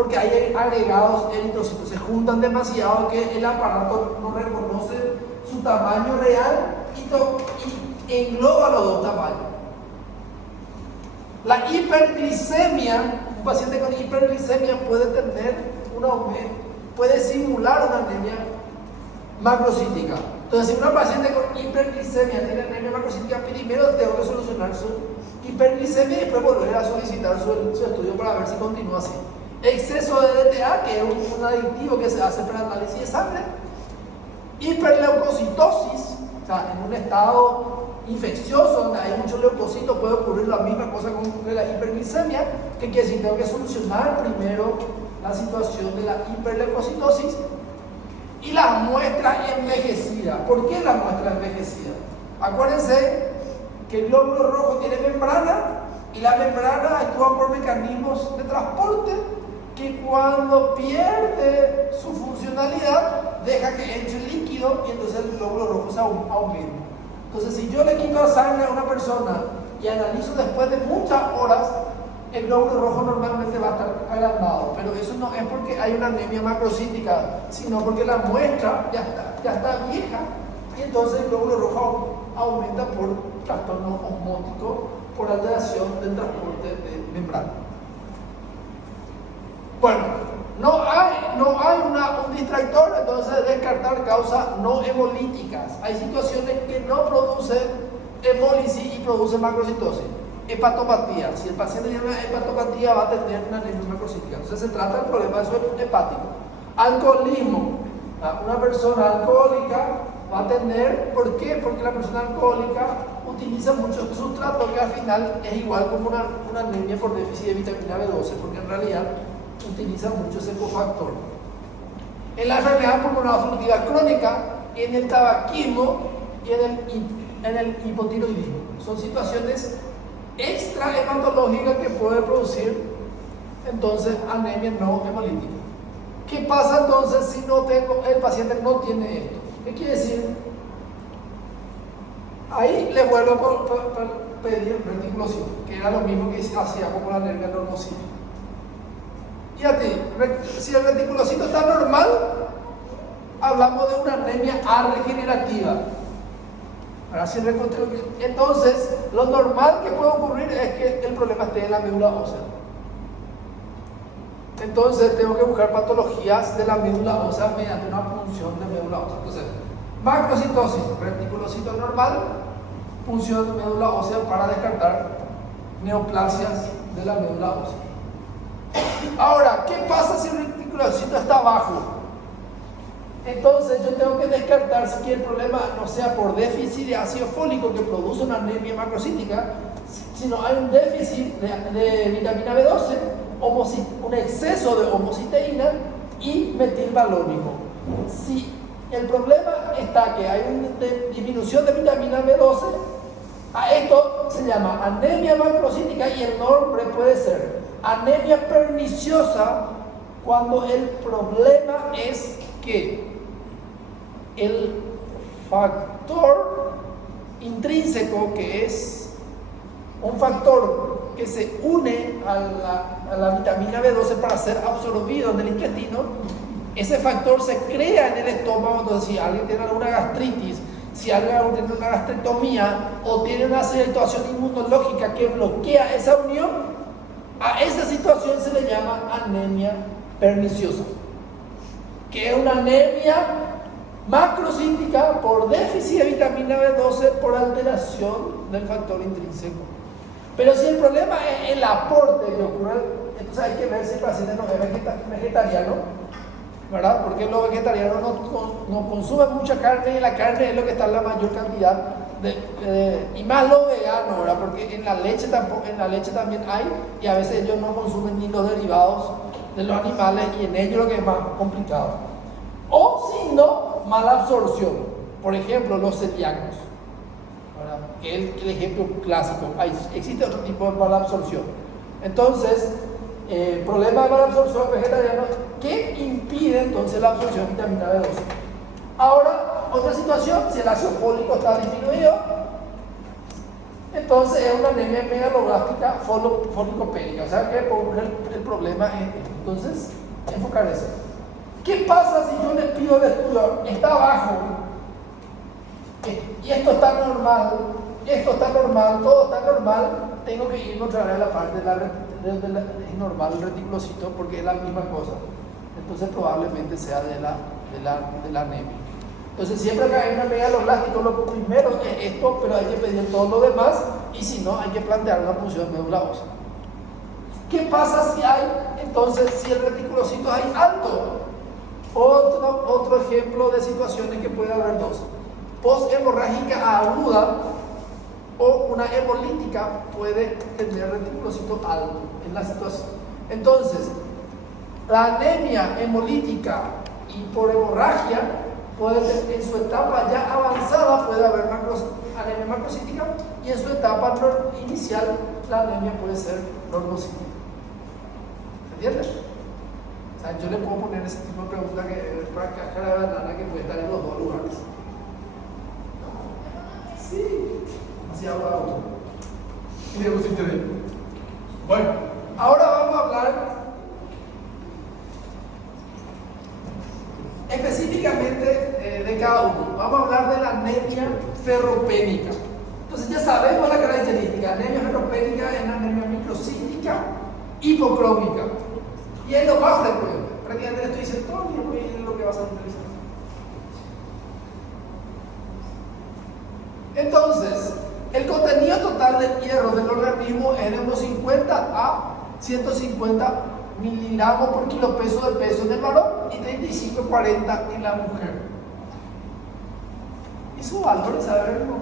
porque hay agregados eritrocitos, se juntan demasiado que el aparato no reconoce su tamaño real y engloba los dos tamaños. La hiperglicemia, un paciente con hiperglicemia puede tener un aumento, puede simular una anemia macrocítica. Entonces, si una paciente con hiperglicemia tiene anemia macrocítica, primero tengo que solucionar su hiperglicemia y después volver a solicitar su estudio para ver si continúa así. Exceso de DTA, que es un aditivo que se hace para análisis de sangre. Hiperleucocitosis, o sea, en un estado infeccioso donde hay muchos leucocitos puede ocurrir la misma cosa con la hiperglicemia, que quiere decir tengo que solucionar primero la situación de la hiperleucocitosis. Y las muestras envejecidas. ¿Por qué las muestras envejecidas? Acuérdense que el glóbulo rojo tiene membrana y la membrana actúa por mecanismos de transporte que cuando pierde su funcionalidad deja que entre líquido y entonces el glóbulo rojo se aumenta. Entonces, si yo le quito la sangre a una persona y analizo después de muchas horas, el glóbulo rojo normalmente va a estar agrandado, pero eso no es porque hay una anemia macrocítica, sino porque la muestra ya está vieja y entonces el glóbulo rojo aumenta por trastorno osmótico, por alteración del transporte de membrana. Bueno, no hay un distractor, entonces descartar causas no hemolíticas. Hay situaciones que no producen hemólisis y producen macrocitosis. Hepatopatía. Si el paciente tiene una hepatopatía va a tener una anemia macrocítica. Entonces se trata del problema de su hepático. Alcoholismo. Una persona alcohólica va a tener, ¿por qué? Porque la persona alcohólica utiliza mucho sustrato que al final es igual como una anemia por déficit de vitamina B12, porque en realidad utiliza mucho ese cofactor. En la enfermedad pulmonar obstructiva crónica, en el tabaquismo y en el hipotiroidismo. Son situaciones extrahematológicas que puede producir entonces anemia no hemolítica. ¿Qué pasa entonces si el paciente no tiene esto? ¿Qué quiere decir? Ahí le vuelvo a pedir el reticulocito, que era lo mismo que hacíamos con la anemia normocítica. Fíjate, si el reticulocito está normal, hablamos de una anemia arregenerativa. Entonces, lo normal que puede ocurrir es que el problema esté en la médula ósea. Entonces, tengo que buscar patologías de la médula ósea mediante una punción de médula ósea. Entonces, macrocitosis, reticulocito normal, punción de médula ósea para descartar neoplasias de la médula ósea. Ahora, ¿qué pasa si el reticulocito está bajo? Entonces yo tengo que descartar si el problema no sea por déficit de ácido fólico que produce una anemia macrocítica, sino hay un déficit de vitamina B12, un exceso de homociteína y metilbalónico. Si el problema está que hay una disminución de vitamina B12, a esto se llama anemia macrocítica y el nombre puede ser anemia perniciosa cuando el problema es que el factor intrínseco, que es un factor que se une a la vitamina B12 para ser absorbido en el intestino, ese factor se crea en el estómago. Entonces, si alguien tiene alguna gastritis, si alguien tiene una gastrectomía o tiene una situación inmunológica que bloquea esa unión, a esa situación se le llama anemia perniciosa, que es una anemia macrocítica por déficit de vitamina B12 por alteración del factor intrínseco. Pero si el problema es el aporte que ocurre, entonces hay que ver si el paciente no es vegetariano, ¿verdad? Porque los vegetarianos no consumen mucha carne y la carne es lo que está en la mayor cantidad y más los veganos, ¿verdad? Porque en la leche también hay, y a veces ellos no consumen ni los derivados de los animales y en ellos lo que es más complicado. O si no, mala absorción. Por ejemplo, los celíacos, ¿verdad? Que es el ejemplo clásico. Existe otro tipo de mala absorción. Entonces, problema de mala absorción vegetariana que impide entonces la absorción de vitamina B12. Ahora, otra situación, si el ácido fólico está disminuido, entonces es una anemia megaloblástica folicopénica. O sea que el problema es, entonces, enfocar eso. ¿Qué pasa si yo le pido al estudio, está bajo, y esto está normal, todo está normal? Tengo que ir otra vez a la parte es normal el reticulocito porque es la misma cosa. Entonces probablemente sea de la anemia. Entonces siempre que hay una megaloblástico, lo primero es esto, pero hay que pedir todo lo demás, y si no, hay que plantear una punción de médula ósea. ¿Qué pasa si hay, entonces, si el reticulocito hay alto? Otro ejemplo de situaciones que puede haber dos: post-hemorrágica aguda o una hemolítica puede tener reticulocito alto en la situación. Entonces, la anemia hemolítica y por hemorragia puede tener, en su etapa ya avanzada puede haber anemia macrocítica, y en su etapa inicial la anemia puede ser normocítica. ¿Se entiende? O sea, yo le puedo poner ese tipo de pregunta que para cáscara de banana que puede estar en los dos lugares. Sí, demasiado auto. Y le pusiste de. Bueno, ahora vamos a hablar específicamente de cada uno. Vamos a hablar de la anemia ferropénica. Entonces ya sabemos la característica. Anemia ferropénica es la anemia microcítica hipocrómica. Y es lo más frecuente. Prácticamente le estoy diciendo todo el tiempo y es lo que vas a utilizar. Entonces, el contenido total del hierro del organismo es de unos 50 a 150 miligramos por kilo peso de peso en el varón y 35 a 40 en la mujer. ¿Y su valor, saberlo?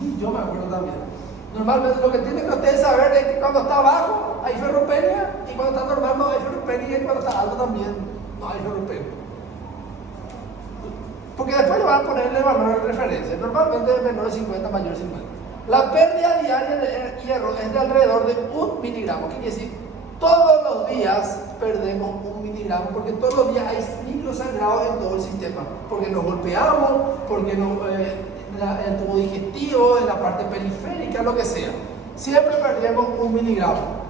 Y yo me acuerdo también. Normalmente lo que tienen que ustedes saber es que cuando está bajo hay ferropenia, y cuando está normal no hay ferropenia, y cuando está alto también no hay ferropenia. Porque después le van a poner el valor de referencia, normalmente de menor de 50, mayor de 50. La pérdida diaria de hierro es de alrededor de 1 miligramo, que quiere decir todos los días perdemos 1 miligramo, porque todos los días hay microsangrados en todo el sistema, porque nos golpeamos, porque en el tubo digestivo, en la parte periférica, lo que sea. Siempre perdemos 1 miligramo.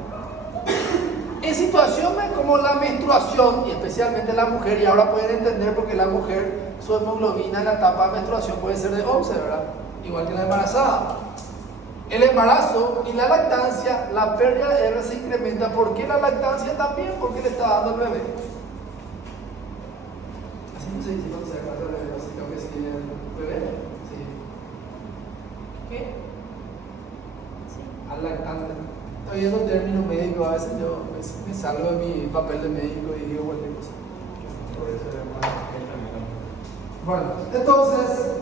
En situaciones como la menstruación, y especialmente la mujer, y ahora pueden entender porque la mujer, su hemoglobina en la etapa de menstruación puede ser de 11, ¿verdad? Igual que la embarazada. El embarazo y la lactancia, la pérdida de R se incrementa. ¿Por qué la lactancia también? Porque le está dando el bebé. Así no se dice cuando se agarra el bebé, así que sí, el bebé. Sí. ¿Qué? Sí. Al lactante. Estoy viendo un término médico, a veces yo me salgo de mi papel de médico y digo cualquier cosa. Por eso es más. Bueno, entonces,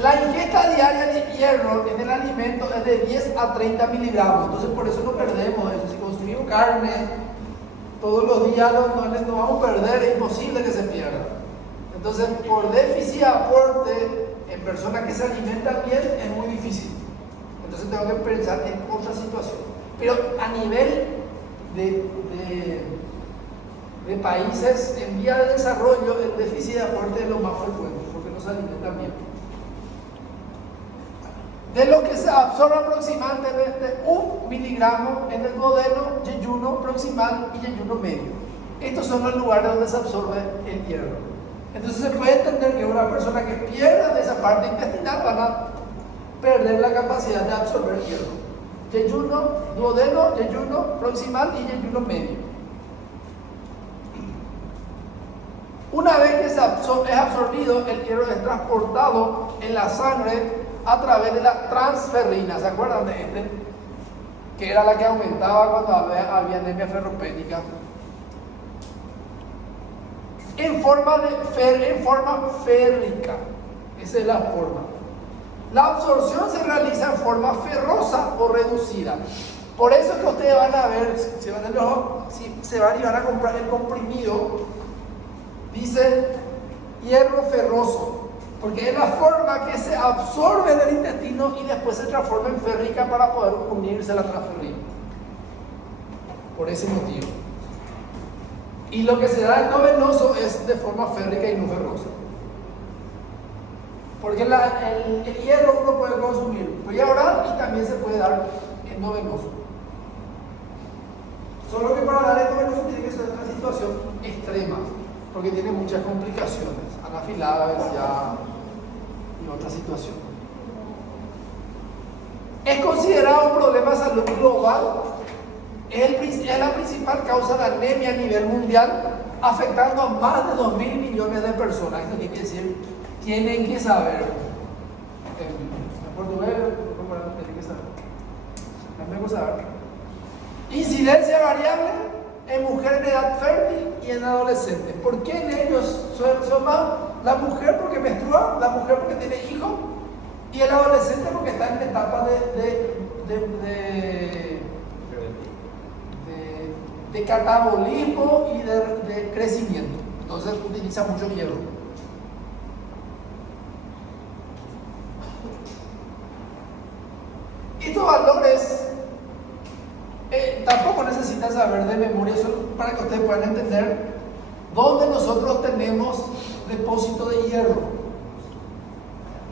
la ingesta diaria de hierro en el alimento es de 10 a 30 miligramos. Entonces, por eso no perdemos eso. Si consumimos carne todos los días, no vamos a perder, es imposible que se pierda. Entonces, por déficit de aporte en personas que se alimentan bien, es muy difícil. Entonces tengo que pensar en otra situación. Pero a nivel de países en vía de desarrollo, el déficit de aporte es lo más frecuente, porque no se alimentan bien. De lo que se absorbe aproximadamente 1 miligramo en el duodeno, yeyuno proximal y yeyuno medio. Estos son los lugares donde se absorbe el hierro. Entonces se puede entender que una persona que pierda de esa parte intestinal van a perder la capacidad de absorber hierro. Yeyuno, duodeno, yeyuno proximal y yeyuno medio. Una vez que es absorbido, el hierro es transportado en la sangre a través de la transferrina. ¿Se acuerdan de este? Que era la que aumentaba cuando había anemia ferropénica. En forma férrica. Esa es la forma. La absorción se realiza en forma ferrosa o reducida. Por eso es que ustedes van a ver, si se van y van a comprar el comprimido, dice hierro ferroso, porque es la forma que se absorbe del intestino y después se transforma en férrica para poder unirse a la transferrina. Por ese motivo. Y lo que se da en no venoso es de forma férrica y no ferrosa. Porque el hierro uno puede consumir vía oral y también se puede dar endovenoso. Solo que para dar endovenoso tiene que ser una situación extrema, porque tiene muchas complicaciones, anafilaxia y otras situaciones. Es considerado un problema de salud global, es la principal causa de anemia a nivel mundial, afectando a más de 2.000 millones de personas. Esto quiere decir, tienen que saber. En portugués, tienen que saber. Tenemos que saber. Incidencia variable en mujeres de edad fértil y en adolescentes. ¿Por qué en ellos son más? La mujer porque menstrua, la mujer porque tiene hijos, y el adolescente porque está en etapa de catabolismo y de crecimiento. Entonces utiliza mucho hierro. Estos valores tampoco necesitan saber de memoria, solo para que ustedes puedan entender dónde nosotros tenemos depósito de hierro.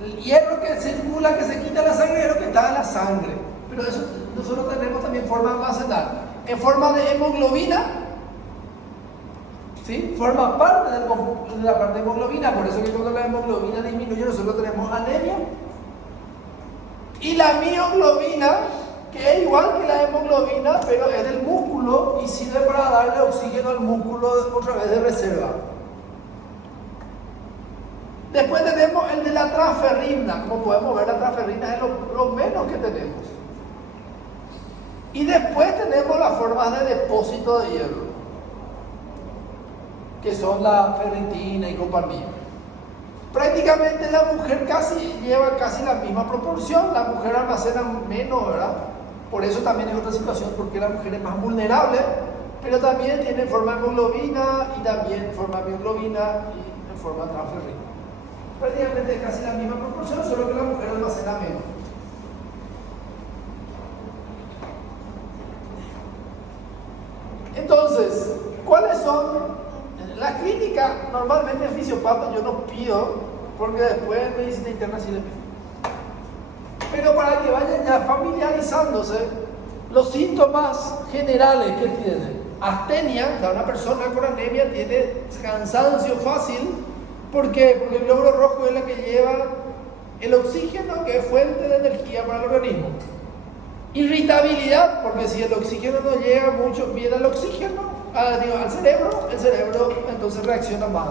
El hierro que circula, que se quita la sangre, es lo que está en la sangre. Pero eso nosotros tenemos también forma de almacenar. En forma de hemoglobina, ¿sí? Forma parte de la parte de hemoglobina. Por eso que cuando la hemoglobina disminuye, nosotros tenemos anemia. Y la mioglobina, que es igual que la hemoglobina, pero es del músculo y sirve para darle oxígeno al músculo otra vez de reserva. Después tenemos el de la transferrina. Como podemos ver, la transferrina es lo menos que tenemos. Y después tenemos las formas de depósito de hierro, que son la ferritina y compañía. Prácticamente la mujer lleva casi la misma proporción. La mujer almacena menos, ¿verdad? Por eso también es otra situación, porque la mujer es más vulnerable, pero también tiene forma de hemoglobina y también forma de mioglobina y en forma de transferrina. Prácticamente es casi la misma proporción, solo que la mujer almacena menos. Entonces, ¿cuáles son las clínicas? Normalmente en fisiopata yo no pido, porque después en medicina interna sí le pido. Pero para que vayan ya familiarizándose los síntomas generales que tienen. Astenia, o sea, una persona con anemia tiene cansancio fácil. ¿Por qué? Porque el glóbulo rojo es la que lleva el oxígeno, que es fuente de energía para el organismo. Irritabilidad, porque si el oxígeno no llega mucho bien al oxígeno, al cerebro, el cerebro entonces reacciona mal.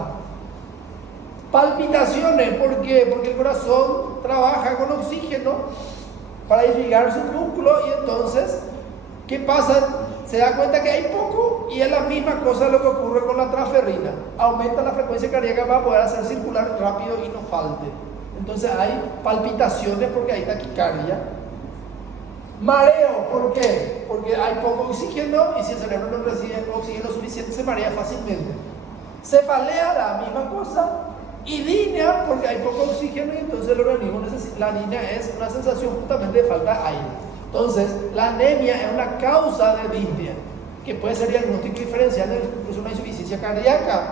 Palpitaciones, ¿por qué? Porque el corazón trabaja con oxígeno para irrigar su músculo y entonces, ¿qué pasa? Se da cuenta que hay poco y es la misma cosa lo que ocurre con la transferrina. Aumenta la frecuencia cardíaca para poder hacer circular rápido y no falte. Entonces hay palpitaciones porque hay taquicardia. Mareo, ¿por qué? Porque hay poco oxígeno y si el cerebro no recibe oxígeno suficiente se marea fácilmente. Cefalea, la misma cosa. Y disnea, porque hay poco oxígeno y entonces el organismo necesita. La disnea es una sensación justamente de falta de aire. Entonces, la anemia es una causa de disnea, que puede ser diagnóstico diferencial de incluso una insuficiencia cardíaca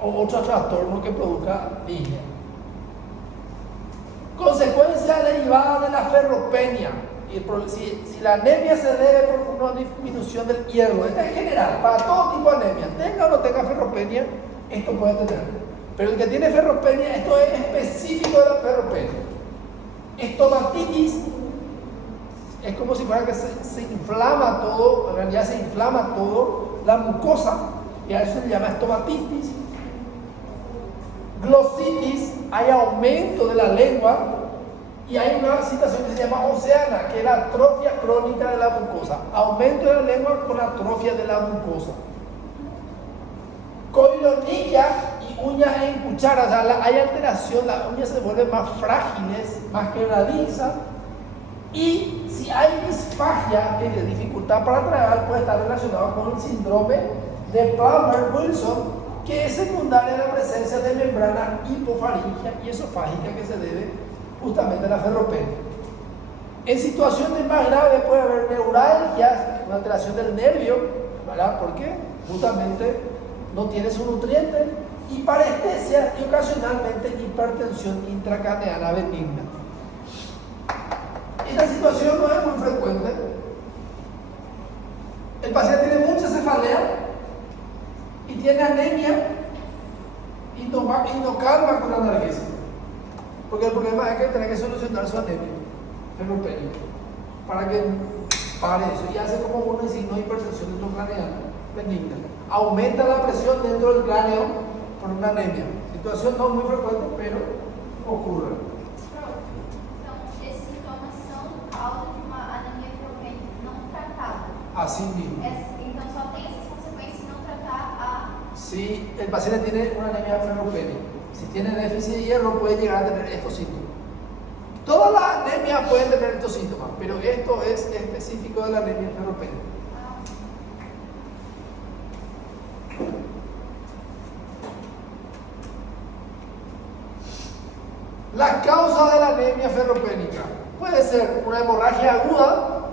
o otro trastorno que produzca disnea. Consecuencia derivada de la ferropenia. Si la anemia se debe por una disminución del hierro, esta es general, para todo tipo de anemia, tenga o no tenga ferropenia, esto puede tener. Pero el que tiene ferropenia, esto es específico de la ferropenia. Estomatitis, es como si fuera que se inflama todo, en realidad se inflama todo, la mucosa, y a eso se llama estomatitis. Glositis, hay aumento de la lengua, y hay una situación que se llama oceana, que es la atrofia crónica de la mucosa. Aumento de la lengua con atrofia de la mucosa. Coilonilla y uñas en cuchara, o sea, hay alteración, las uñas se vuelven más frágiles, más quebradizas. Y si hay disfagia, que es dificultad para tragar, puede estar relacionado con el síndrome de Plummer-Wilson, que es secundaria a la presencia de membrana hipofaringia y esofágica que se debe justamente a la ferropenia. En situaciones más graves puede haber neuralgias, una alteración del nervio, ¿verdad? ¿Por qué? Justamente no tiene su nutriente, hiperestesia y ocasionalmente hipertensión intracraneana benigna. Esta situación no es muy frecuente. El paciente tiene mucha cefalea y tiene anemia y no calma con la analgesia. Porque el problema es que tiene que solucionar su anemia ferropénica para que pare eso. Y hace como uno signo de hipertensión intracraneana benigna. Aumenta la presión dentro del cráneo por una anemia. Situación no muy frecuente, pero ocurre. Então, esses sintomas são causa de uma anemia ferropênica não tratada. Así mismo. Então, só tem essas consequências se não tratar a... Si el paciente tiene una anemia ferropénica, si tiene déficit de hierro, puede llegar a tener estos síntomas. Todas las anemias pueden tener estos síntomas, pero esto es específico de la anemia ferropénica. Las causas de la anemia ferropénica puede ser una hemorragia aguda.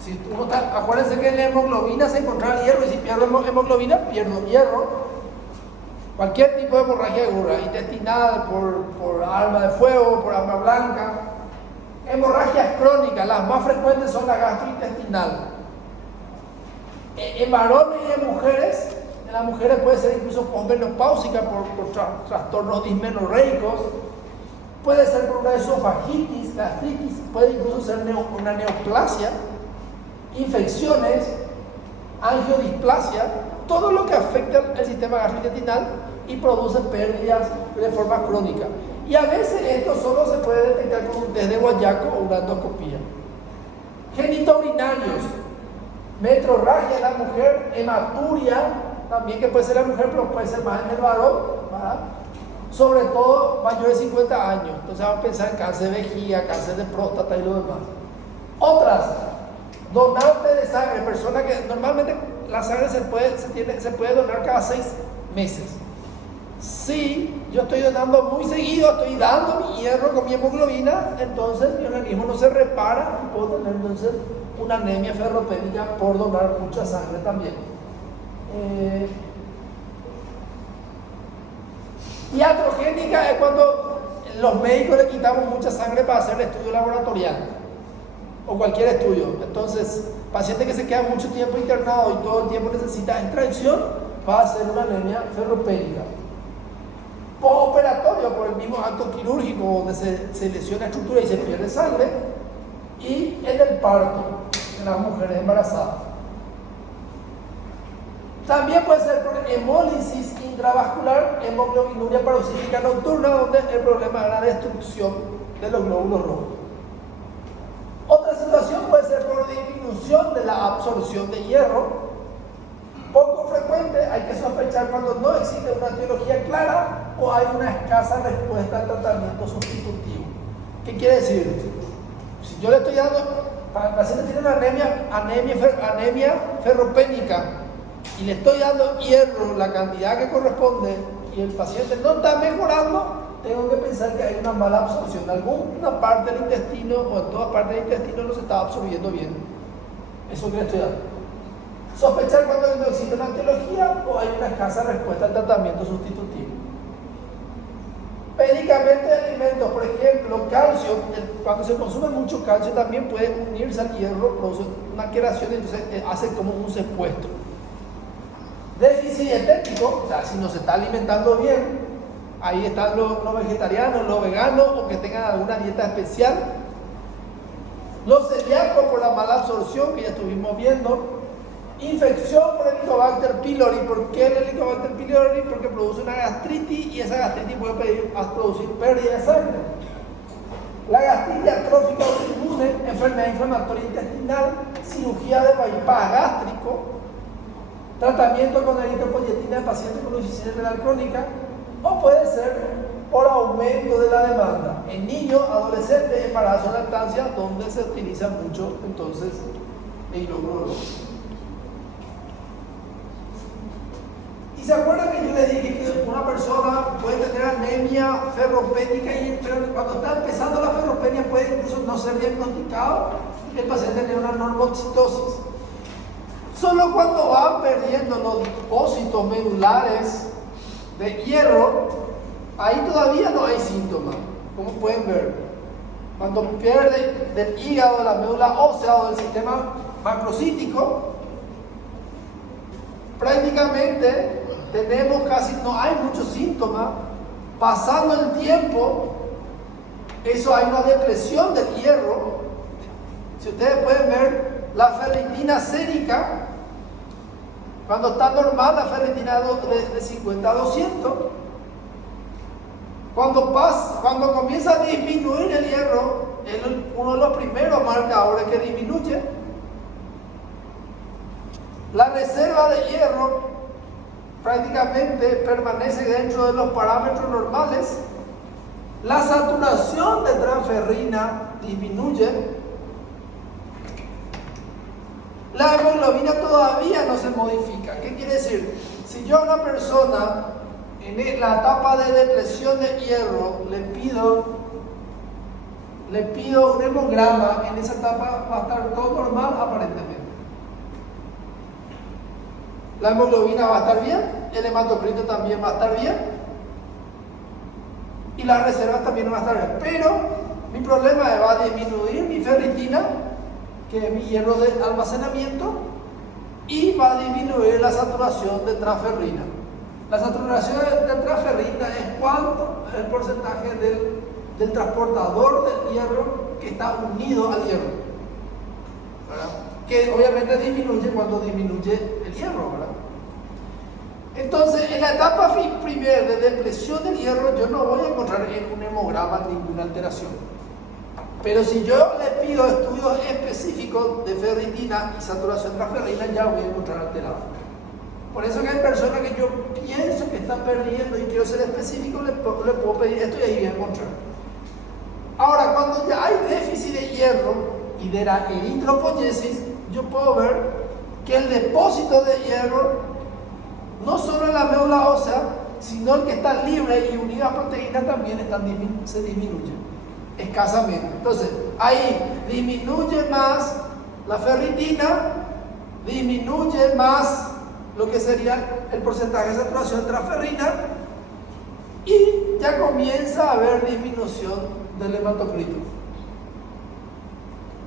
Si uno está, acuérdense que en la hemoglobina se encuentra el hierro, y si pierdo hemoglobina, pierdo hierro. Cualquier tipo de hemorragia aguda, intestinal, por arma de fuego, por arma blanca. Hemorragias crónicas, las más frecuentes son la gastrointestinal. En varones y en las mujeres puede ser incluso posmenopáusica por trastornos dismenorreicos. Puede ser por una esofagitis, gastritis, puede incluso ser una neoplasia, infecciones, angiodisplasia, todo lo que afecta el sistema gastrointestinal y produce pérdidas de forma crónica. Y a veces esto solo se puede detectar con un test de guayaco o una endoscopía. Genitourinarios, metrorragia en la mujer, hematuria, también que puede ser la mujer, pero puede ser más en el varón, ¿verdad? Sobre todo mayores de 50 años. Entonces vamos a pensar en cáncer de vejiga, cáncer de próstata y lo demás. Otras, donantes de sangre, personas que normalmente la sangre se puede donar cada 6 meses. Si yo estoy donando muy seguido, estoy dando mi hierro con mi hemoglobina, entonces mi organismo no se repara y puedo tener entonces una anemia ferropénica por donar mucha sangre también. Iatrogénica es cuando los médicos le quitamos mucha sangre para hacer estudio laboratorial o cualquier estudio. Entonces, paciente que se queda mucho tiempo internado y todo el tiempo necesita extracción, va a hacer una anemia ferropénica. Postoperatorio, por el mismo acto quirúrgico donde se lesiona estructura y se pierde sangre. Y en el parto, en las mujeres embarazadas. También puede ser por hemólisis intravascular, hemoglobinuria paroxística nocturna, donde el problema es la destrucción de los glóbulos rojos. Otra situación puede ser por disminución de la absorción de hierro. Poco frecuente, hay que sospechar cuando no existe una etiología clara o hay una escasa respuesta al tratamiento sustitutivo. ¿Qué quiere decir? Si yo le estoy dando, para el paciente tiene una anemia ferropénica, y le estoy dando hierro, la cantidad que corresponde, y el paciente no está mejorando, tengo que pensar que hay una mala absorción. Alguna parte del intestino o en toda parte del intestino no se está absorbiendo bien. Eso que le estoy dando. Sospechar cuando no existe una etiología o hay una escasa respuesta al tratamiento sustitutivo. Medicamentos y alimentos, por ejemplo, calcio. Cuando se consume mucho calcio también puede unirse al hierro, produce una queración y entonces hace como un secuestro. Déficit dietético, o sea, si no se está alimentando bien, ahí están los vegetarianos, los veganos o que tengan alguna dieta especial. Los celíacos por la mala absorción que ya estuvimos viendo. Infección por el Helicobacter pylori. ¿Por qué el Helicobacter pylori? Porque produce una gastritis y esa gastritis puede producir pérdida de sangre. La gastritis atrófica autoinmune, enfermedad inflamatoria intestinal, cirugía de bypass gástrico, tratamiento con eritropoyetina en pacientes con insuficiencia renal crónica, o puede ser por aumento de la demanda en niños, adolescentes, embarazo, lactancia, donde se utiliza mucho entonces el hidrocloro. Y se acuerdan que yo les dije que una persona puede tener anemia ferropénica, pero cuando está empezando la ferropenia puede incluso no ser diagnosticado y el paciente tiene una normocitosis. Solo cuando van perdiendo los depósitos medulares de hierro, ahí todavía no hay síntomas, como pueden ver. Cuando pierde del hígado, de la médula ósea o del sistema macrocítico, prácticamente tenemos no hay muchos síntomas. Pasando el tiempo, eso hay una depresión del hierro. Si ustedes pueden ver la ferritina sérica, cuando está normal la ferritina de 50 a 200, cuando comienza a disminuir el hierro, uno de los primeros marcadores que disminuye, la reserva de hierro prácticamente permanece dentro de los parámetros normales, la saturación de transferrina disminuye, la hemoglobina todavía no se modifica. ¿Qué quiere decir? Si yo a una persona en la etapa de depresión de hierro le pido un hemograma, en esa etapa va a estar todo normal aparentemente. La hemoglobina va a estar bien, el hematocrito también va a estar bien y las reservas también van a estar bien. Pero mi problema va a disminuir mi ferritina, que es mi hierro de almacenamiento, y va a disminuir la saturación de transferrina. La saturación de transferrina es cuánto el porcentaje del transportador del hierro que está unido al hierro, ¿verdad? Que obviamente disminuye cuando disminuye el hierro, ¿verdad? Entonces, en la etapa primera de depresión del hierro, yo no voy a encontrar en un hemograma ninguna alteración. Pero si yo le pido estudios específicos de ferritina y saturación transferrina, ya voy a encontrar alterado. Por eso que hay personas que yo pienso que están perdiendo y quiero ser específico, le puedo pedir esto y ahí voy a encontrar. Ahora, cuando ya hay déficit de hierro y de la eritropoyesis, yo puedo ver que el depósito de hierro, no solo en la médula ósea, sino el que está libre y unido a proteínas también se disminuye escasamente. Entonces, ahí disminuye más la ferritina, disminuye más lo que sería el porcentaje de saturación de transferrina y ya comienza a haber disminución del hematocrito.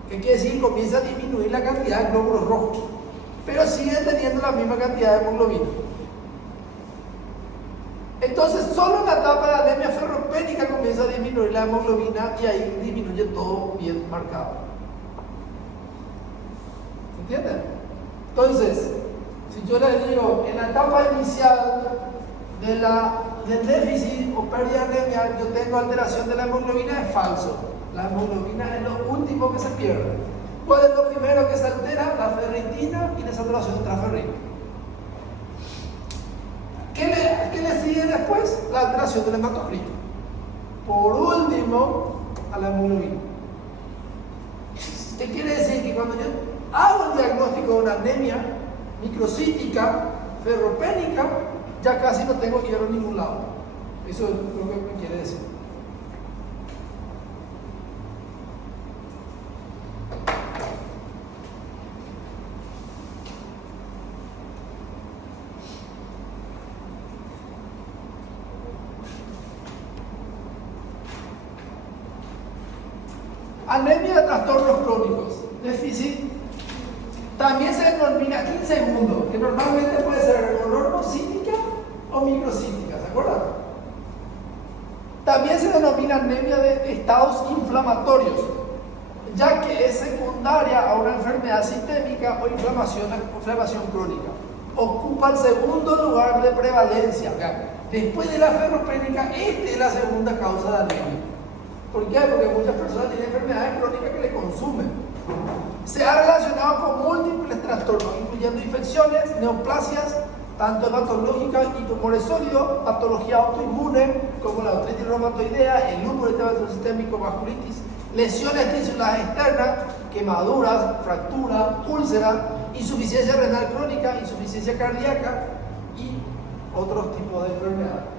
¿Qué quiere decir? Comienza a disminuir la cantidad de glóbulos rojos, pero sigue teniendo la misma cantidad de hemoglobina. Entonces, solo en la etapa de anemia ferropénica comienza a disminuir la hemoglobina y ahí disminuye todo bien marcado. ¿Se entiende? Entonces, si yo les digo, en la etapa inicial del déficit o pérdida de anemia, yo tengo alteración de la hemoglobina, es falso. La hemoglobina es lo último que se pierde. ¿Cuál es lo primero que se altera? La ferritina y la saturación de transferrina. ¿Qué le sigue después? La alteración del hematocrito. Por último, a la hemoglobina. ¿Qué quiere decir? Que cuando yo hago el diagnóstico de una anemia microcítica, ferropénica, ya casi no tengo hierro en ningún lado. Eso es lo que me quiere decir. Anemia de trastornos crónicos, déficit, también se denomina aquí en segundo, que normalmente puede ser normocítica o microcítica, ¿se acuerdan? También se denomina anemia de estados inflamatorios, ya que es secundaria a una enfermedad sistémica o inflamación crónica. Ocupa el segundo lugar de prevalencia. Después de la ferropénica, esta es la segunda causa de anemia. ¿Por qué? Porque muchas personas tienen enfermedades crónicas que le consumen. Se ha relacionado con múltiples trastornos, incluyendo infecciones, neoplasias, tanto hematológicas y tumores sólidos, patología autoinmune, como la artritis reumatoidea, el lupus eritematoso sistémico, vasculitis, lesiones tisulares externas, quemaduras, fracturas, úlceras, insuficiencia renal crónica, insuficiencia cardíaca y otros tipos de enfermedades.